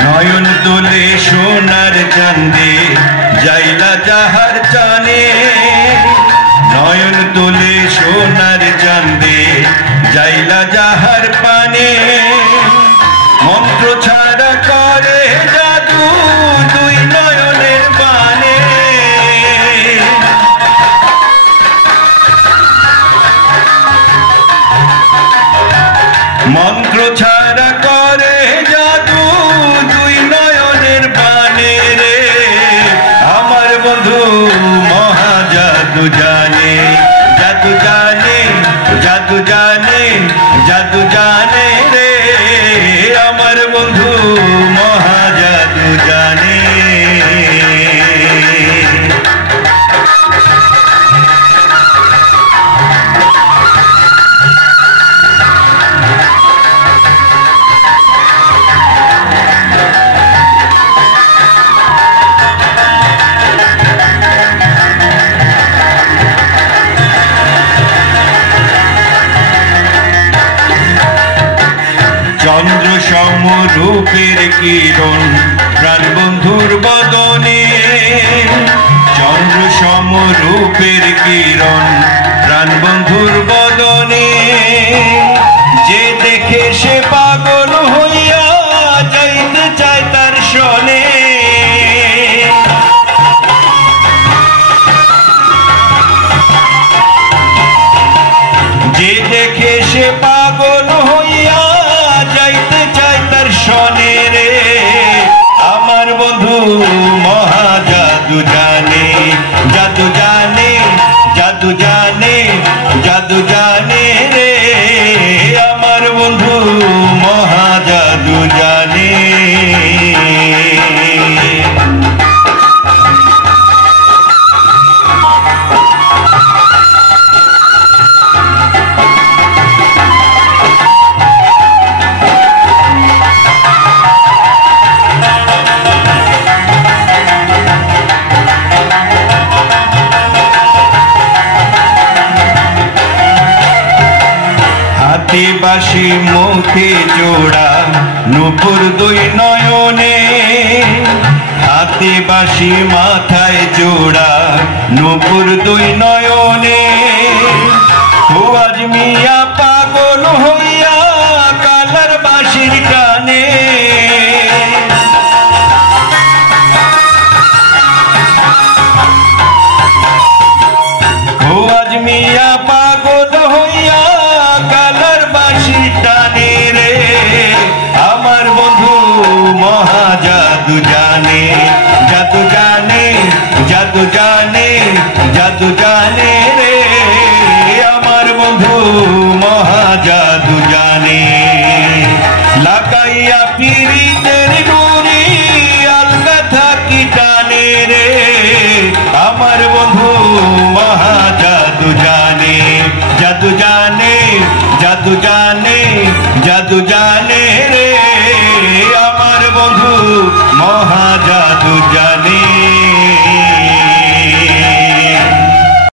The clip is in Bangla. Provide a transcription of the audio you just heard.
নয়ন তোলে সোনার চাঁদে যাইলা যাহার চানে, নয়ন তোলে সোনার চাঁদে যাইলা যাহার পানে, মন্ত্র ছাড়া করে জাদু দুই নয়নের বানে। মন্ত্র ছাড়া করে জাদু দুই নয়নের বানে রে, আমার বন্ধু মহা জাদু জানে, জাদু জানে, জাদু জানে, জাদু জানে রে, আমার বন্ধু মহা জাদু জানে। চন্দ্র সমরূপের কিরণ প্রাণ বন্ধুর বদনে, চন্দ্র সমরূপের কিরণ প্রাণ বন্ধুর বদনে, যে দেখে সে পাগল হইয়া যাইতে চায় তার শনে। যে দেখে সে পাগল হইয়া যাইতে চায় তার শনে রে, আমার বন্ধু মহা জাদু জানে, জাদু জানে, জাদু জানে, জাদু জানে রে, আমার বন্ধু মহা জাদু জানে। হাতে বাঁশি মুখে জোড়া নূপুর দুই নয়নে, হাতে বাঁশি মাথায় জোড়া নূপুর দুই নয়নে, খোয়াজ মিয়া পাগল হইয়া কালার বাঁশির টানে। খোয়াজ মিয়া পাগল হইয়া কালার বাঁশি টানে রে, আমার বন্ধু মহা জাদু জানে, জাদু জানে, জাদু জানে, জাদু জানে।